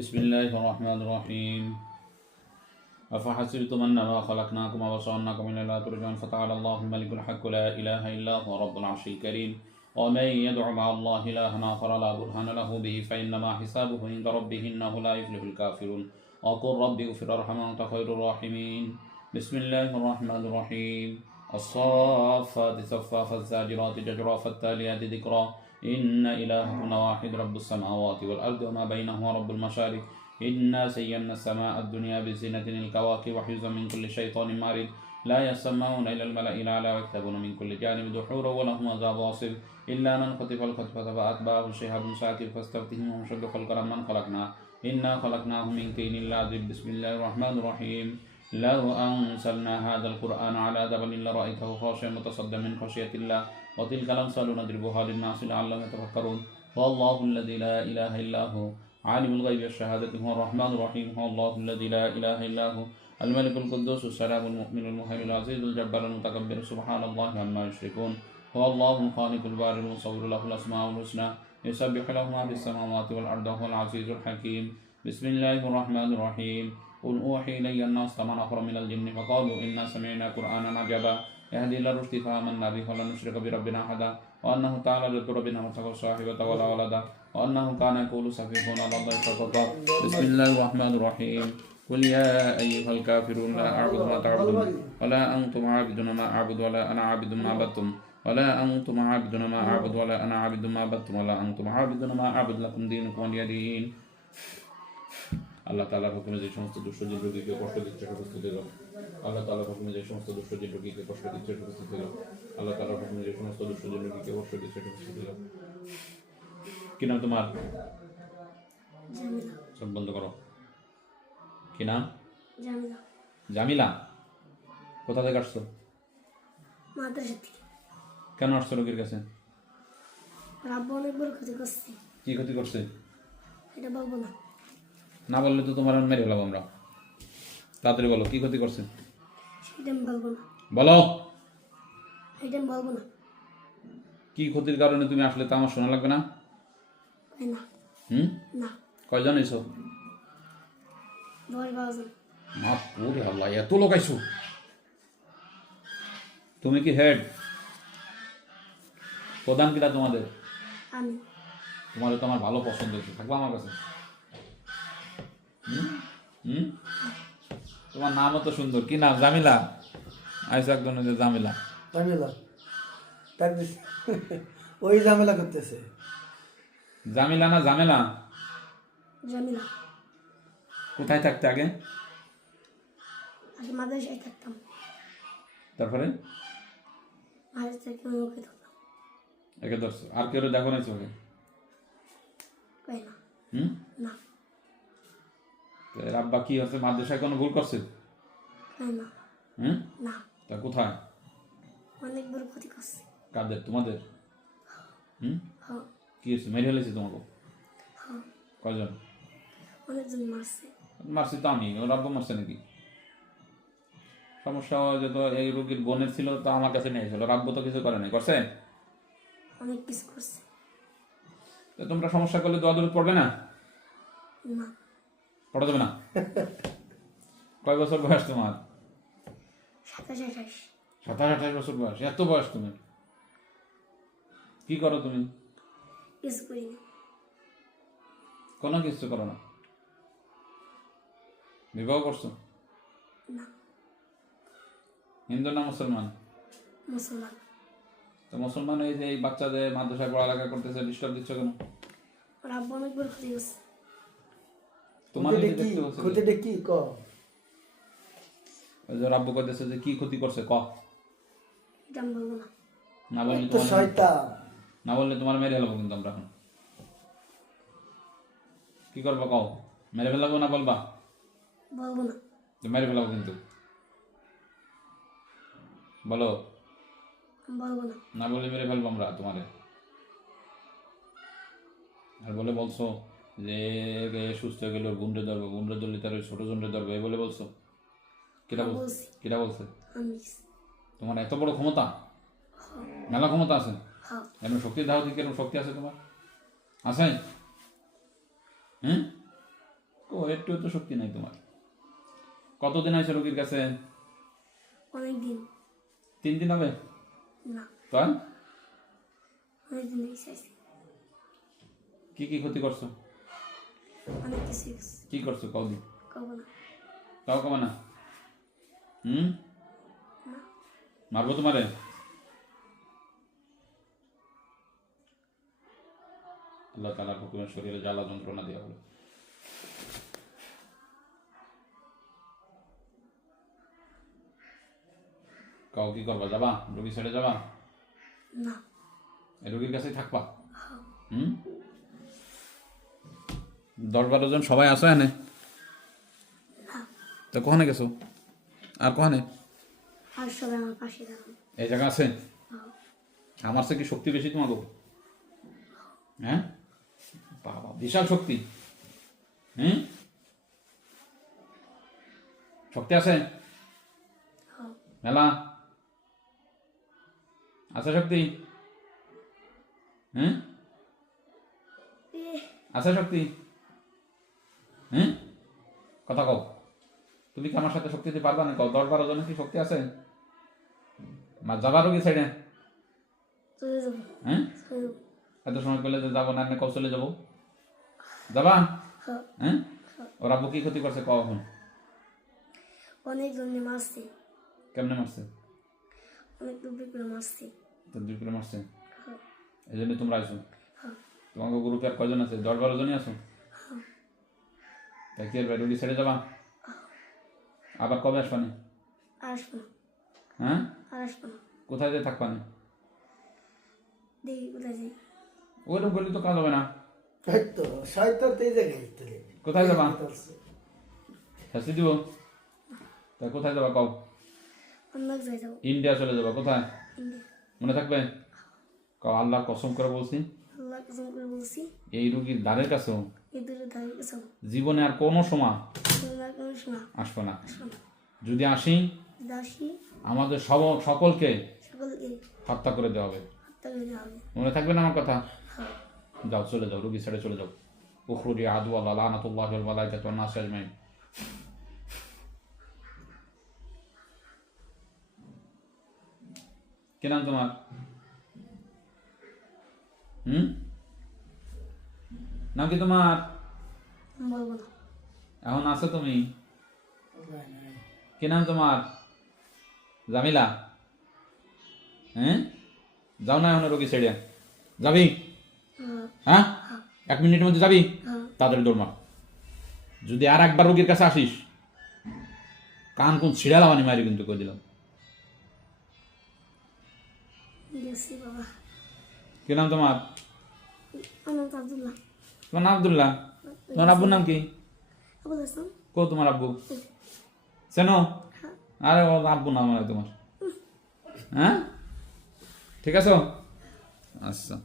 بسم الله الرحمن الرحيم أفحسبتم أنما خلقناكم وصنعكم إلى لا ترجعون فتعالى الله الملك الحق لا إله إلا هو رب العرش الكريم ومن يدع مع الله إلها آخر لا برهان له به فإنما حسابه عند ربه إنه لا يفلح الكافرون وقل رب اغفر وارحم وأنت خير الراحمين بسم الله الرحمن الرحيم الصافات صفا فالزاجرات زجرا فالتاليات ذكرا إن إلهكم واحد رب السماوات والأرض وما بينهما رب المشارق إنا زينا السماء الدنيا بزينة الكواكب وحفظا من كل شيطان مارد لا يسمعون إلى الملأ الأعلى ويكتبون من كل جانب دحورا ولهم عذاب واصب إلا من خطف الخطفة فأتبعه شهاب ثاقب فاستفتهم هم شد خلقا من خلقنا إنا خلقناهم من طين لازب بسم الله الرحمن الرحيم لو أنزلنا هذا القرآن على جبل لرأيته خاشعا متصدعا من خشية الله وتلك الأمثال نضربها للناس لعلهم يتفكرون والله الذي لا إله إلا هو عالم الغيب والشهادة هو الرحمن الرحيم هو الله الذي لا إله إلا هو الملك القدوس السلام المؤمن المهيمن العزيز الجبار المتكبر سبحان الله عما يشركون هو الله الخالق البارئ المصور له الأسماء الحسنى يسبح له ما في السماوات والأرض هو العزيز الحكيم بسم الله الرحمن الرحيم قل أوحي إلي أنه استمع نفر من الجن فقالوا إنا سمعنا قرآنا عجبا يهدي إلى الرشد فآمنا به ولن نشرك بربنا أحدا وأنه تعالى جد ربنا ما اتخذ صاحبة ولا ولدا وأنه كان يقول سفيهنا على الله شططا بسم الله الرحمن الرحيم قل يا أيها الكافرون لا أعبد ما تعبدون ولا أنتم عابدون ما أعبد ولا أنا عابد ما عبدتم ولا أنتم عابدون ما أعبد ولا أنا عابد ما عبدتم ولا أنتم عابدون ما أعبد لكم دينكم ولي دين আল্লাহ তাআলার হুকুমে যে সমস্ত দুষ্টজিন রোগীকে কষ্ট দিচ্ছে উপস্থিত হলো আল্লাহ তাআলার হুকুমে যে সমস্ত দুষ্টজিন রোগীকে কষ্ট দিচ্ছে উপস্থিত হলো আল্লাহ তাআলার হুকুমে যে সমস্ত দুষ্টজিন রোগীকে কষ্ট দিচ্ছে উপস্থিত হলো কি নাম তোমার জামিলা সব বন্ধ করো কি নাম জামিলা জামিলা কোথা থেকে আসছো মাদ্রাসা থেকে কেন আসছো রোগীর কাছে রাব্বু অনেক বড় ক্ষতি করছে কি ক্ষতি করছে এটা বলবো না না বললে তো তোমার মেরে ফেলাবো আমরা তাড়াতাড়ি বলো কি ক্ষতি করছে সেটা আমি বলবো না বলো এটা আমি বলবো না কি ক্ষতির কারণে তুমি আসলে তা আমার শোনা লাগবে না তাই না না কয়জন এসো 10-12 জন মা পুরে আল্লাহ এত লোক আইছো তুমি কি হেড প্রধান কিনা তোমাদের আমি তোমাদের তো আমার ভালো পছন্দ হয়েছে থাকবো আমার কাছে তোমার নামও তো সুন্দর কি নাম জামিলা আইসা একজন জামিলা জামিলা তার ওই ঝামেলা করতেছে জামিলা না জামেলা জামিলা কোথায় থাকতে আগে আগে মাদ্রাসায় থাকতাম তারপরে মাদ্রাসা থেকে মুখে থাকতাম একে ধরছো আর কেউ দেখো নাই চোখে তাই না না রাব্বা কি হচ্ছে মাদ্রাসায় কোনো ভুল করছে তাই না না তা কোথায় অনেক বড় ক্ষতি করছে কাদের তোমাদের হ্যাঁ কি হয়েছে মেরে ফেলেছে তোমাকে হ্যাঁ কয়জন অনেকজন মারছে মারছি তো আমি ও রাব্বা মারছে নাকি সমস্যা যত এই রোগীর বোনের ছিল তো আমার কাছে নিয়ে এসেছিল রাব্বু তো কিছু করে নাই করছে অনেক কিছু করছে তো তোমরা সমস্যা করলে দোয়া দূর পড়বে না না পড়া যাবে না কয় বছর বয়স তোমার 27-28 27-28 বছর বয়স এত বয়স তুমি কি করো তুমি কিছু করি না কোনো কিছু করো না বিবাহ করছো না হিন্দু না মুসলমান মুসলমান তো মুসলমান এই যে এই বাচ্চাদের মাদ্রাসায় পড়ালেখা করতেছে ডিস্টার্ব দিচ্ছ কেন রাব্বু অনেক বড় ক্ষতি করছে তোমার এই যে দেখতে হচ্ছে ক্ষতিটা কি ক ওই যে রাব্বু কইতেছে যে কি ক্ষতি করছে ক এটা আমি বলবো না না বললে তো তোমার শয়তান না বললে তোমার মেরে ফেলবো কিন্তু আমরা এখন কি করবো কও মেরে ফেলাবো না বলবা বলবো না যে মেরে ফেলাবো কিন্তু বলো আমি বলবো না না বলে মেরে ফেলবো আমরা তোমারে আর বলে বলছো যে সুস্থ হয়ে গেল গুন্ডে ধরবো গুন্ডে ধরলে তার ওই ছোট জন্ডে ধরবো এই বলে বলছো কিটা বলছে বলছি। কিটা বলছে আমি তোমার এত বড় ক্ষমতা মেলা ক্ষমতা আছে হ্যাঁ এরকম শক্তি দাও দিকে এরকম শক্তি আছে তোমার আছে একটু তো শক্তি নাই তোমার। কতদিন আছে রোগীর কাছে? অনেক দিন। 3 দিন হবে? না, তাই? অনেক দিন চাইছি। কি কি ক্ষতি করছো? অনেক কিছু গেছে। কি করছো কদি? কব না। তাও কমে না? না, মারবো তোমারে? আল্লাহ তাআলার হুকুমে শরীরে জ্বালা যন্ত্রণা দেওয়া হলো। কাউ কি করবা? যাবা রোগী ছেড়ে যাবা? না, এই রোগীর কাছেই থাকবা? হ্যাঁ, 10-12 জন সবাই আসো এনে? না। তো কখনে গেছো? আর কখনে? আর সবাই আমার পাশে দাঁড়ান। এই জায়গা আছে? হ্যাঁ, আমার চেয়ে কি শক্তি বেশি তোমাকে? হ্যাঁ, বাবা বিশাল শক্তি। শক্তি আছে হ্যাঁ, মেলা? আছে শক্তি? এ, আছে শক্তি? কথা কও। তুমি কি আমার সাথে শক্তি দিতে পারবা না? কও 10-12 জনের কি শক্তি আছে? যাবা রোগী সাইডে? চলে যাবো, চলে যাবো। এত সময় পেলে যে যাবো না, কও চলে যাবো? যাবা? হ্যাঁ, ওর আব্বু কি ক্ষতি করছে কও এখন? অনেক জনে মারছে, কেমনে মারছে? অনেক ডুবি করে মারছে। তো 2 কিলো মারছে। হ্যাঁ, এই জন্য তোমরা আইসো। হ্যাঁ, তোমাকে গ্রুপে আর কয়জন আছে? 10-12 জনই আছো? তাই কি আর রোগী ছেড়ে যাবা? আবার কবে আসবা না? আর আসবো না, হ্যাঁ, আর আসবো না। কোথায় যে থাকবা না? দেখি কোথায় যাই। ওইরকম করলে তো কাজ হবে না। এই তো শয়তান তো এই জায়গায় তাহলে। কোথায় যাবা? চলছে। শাস্তি দিব? তাই কোথায় যাবা কও? অন্য এক জায়গায় যাবো। ইন্ডিয়া চলে যাবা? কোথায় ইন্ডিয়া। মনে থাকবে? কও আল্লাহর কসম করে বলছি, আল্লাহ কসম করে বলছি, এই রোগীর দ্বারের কাছেও এই দূরে দাঁড়িয়ে গেছো। জীবনে আর কোনো সময় তোমরা কোনো শোনা, আসবো না। আসবো না। যদি আসি দাসী আমাদের সকলকে সকলকে হত্যা করে দেওয়া হবে। হত্যা করে দেওয়া হবে। মনে থাকবে না আমার কথা? হ্যাঁ, যাও চলে যাও, রোগী ছেড়ে চলে যাও। উখরুজি আদু আল্লাহ লানাতুল্লাহি ওয়াল মালাইকাতু ওয়ান নাস আজমাইন। কি নাম তোমার? নাম কি তোমার? বলবো না। এখন আছো তুমি? কি নাম তোমার? জামিলা? যাও না এখন রোগী ছেড়ে যাবি? হ্যাঁ, হ্যাঁ, 1 মিনিটের মধ্যে যাবি? হ্যাঁ, তাড়াতাড়ি দৌড় মার। যদি আর একবার রোগীর কাছে আসিস কান কোন ছিড়ালামানি মারি কিন্তু করে দিলাম। গেছি বাবা। কি নাম তোমার? আমার নাম আব্দুল্লাহ। তোমার নাম আব্দুল্লাহ? তোমার আব্বুর নাম কি? আবুল হাসান। কো তোমার আব্বু? চেনো? হ্যাঁ, আরে ও আব্বু নাম হয় তোমার। হ্যাঁ, ঠিক আছে। আচ্ছা।